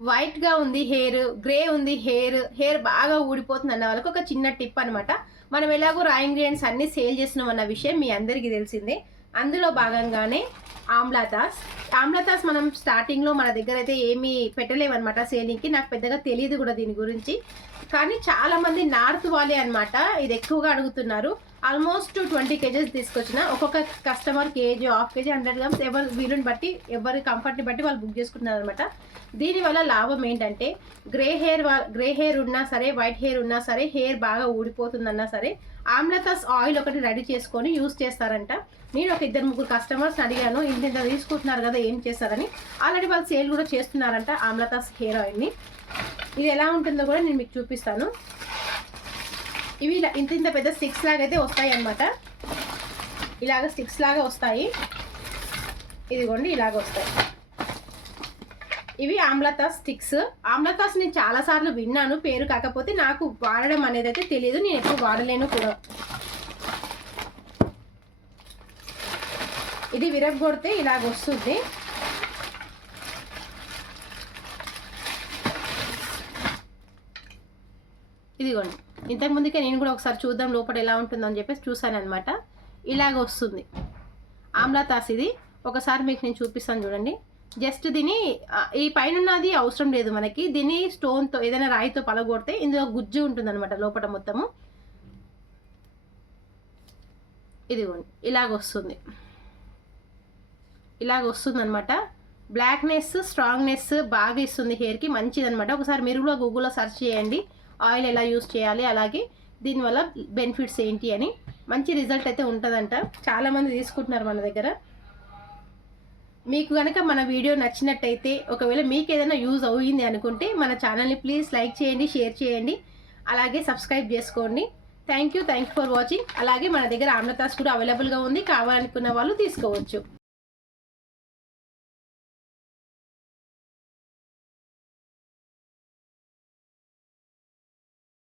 వైట్గా ఉంది hair grey ఉంది హెయిర్ హెయిర్ బాగా ఊడిపోతుంది అన్న వాళ్ళకి ఒక చిన్న టిప్ అనమాట మనం ఎలాగో రా ఇంగ్రీడియంట్స్ అన్ని సేల్ చేస్తున్నాం అన్న విషయం మీ అందరికీ తెలిసిందే. అందులో భాగంగానే ఆమ్లాతాస్. ఆమ్లాతాస్ మనం స్టార్టింగ్లో మన దగ్గర అయితే ఏమీ పెట్టలేమన్నమాట సేలింగ్కి నాకు పెద్దగా తెలియదు కూడా దీని గురించి. కానీ చాలామంది నార్త్ వాళ్ళే అనమాట ఇది ఎక్కువగా అడుగుతున్నారు. ఆల్మోస్ట్ ట్వంటీ కేజెస్ తీసుకొచ్చిన. ఒక్కొక్క customer kg half kg hundred grams ఎవరు వీలుని బట్టి ఎవరి కంఫర్ట్ని బట్టి వాళ్ళు బుక్ చేసుకుంటున్నారు అనమాట దీనివల్ల లాభం ఏంటంటే గ్రే హెయిర్ గ్రే హెయిర్ ఉన్నా సరే వైట్ హెయిర్ ఉన్నా సరే హెయిర్ బాగా ఊడిపోతుందన్నా సరే ఆమ్లతస్ ఆయిల్ ఒకటి రెడీ చేసుకొని యూస్ చేస్తారంట. నేను ఒక ఇద్దరు ముగ్గురు కస్టమర్స్ అడిగాను ఇంత ఇంత తీసుకుంటున్నారు కదా ఏం చేస్తారని? ఆల్రెడీ వాళ్ళు సేల్ కూడా చేస్తున్నారంట ఆమ్లతస్ హెయిర్ ఆయిల్ని ఇది ఎలా ఉంటుందో కూడా నేను మీకు చూపిస్తాను. ఇవి ఇలా ఇంత ఇంత పెద్ద స్టిక్స్ లాగా అయితే వస్తాయి అన్నమాట. ఇలాగ స్టిక్స్ లాగా వస్తాయి. ఇదిగోండి ఇలాగ వస్తాయి. ఇవి ఆమ్లతా స్టిక్స్ ఆమ్లతాస్ నేను చాలా సార్లు విన్నాను పేరు కాకపోతే నాకు వాడడం అనేది అయితే తెలియదు నేను ఎప్పుడు వాడలేను కూడా. ఇది విరగొడితే ఇలాగ వస్తుంది. ఇదిగోండి. ఇంతకు ముందుకే నేను కూడా ఒకసారి చూద్దాం లోపల ఎలా ఉంటుందని చెప్పేసి చూసాను అనమాట ఇలాగ వస్తుంది. ఆమ్లాతాస్ ఇది ఒకసారి మీకు నేను చూపిస్తాను చూడండి. జస్ట్ దీని ఈ పైన ఉన్నది అవసరం లేదు మనకి. దీన్ని స్టోన్తో ఏదైనా రాయితో పలగొడితే ఇందులో గుజ్జు ఉంటుంది అనమాట లోపల మొత్తము. ఇదిగోండి. ఇలాగ వస్తుంది. ఇలాగ వస్తుంది అనమాట బ్లాక్నెస్ స్ట్రాంగ్నెస్ బాగా ఇస్తుంది హెయిర్కి మంచిది అనమాట ఒకసారి మీరు కూడా గూగుల్లో సెర్చ్ చేయండి. ఆయిల్ ఎలా యూస్ చేయాలి అలాగే దీనివల్ల బెనిఫిట్స్ ఏంటి అని మంచి రిజల్ట్ అయితే ఉంటుందంట. చాలామంది తీసుకుంటున్నారు మన దగ్గర. మీకు కనుక మన వీడియో నచ్చినట్టయితే ఒకవేళ మీకు ఏదైనా యూజ్ అయ్యింది అనుకుంటే మన ఛానల్ని ప్లీజ్ లైక్ చేయండి షేర్ చేయండి. అలాగే సబ్స్క్రైబ్ చేసుకోండి. Thank you thank you for watching. అలాగే మన దగ్గర ఆమ్లతాస్ కూడా అవైలబుల్గా ఉంది. కావాలనుకున్న వాళ్ళు తీసుకోవచ్చు.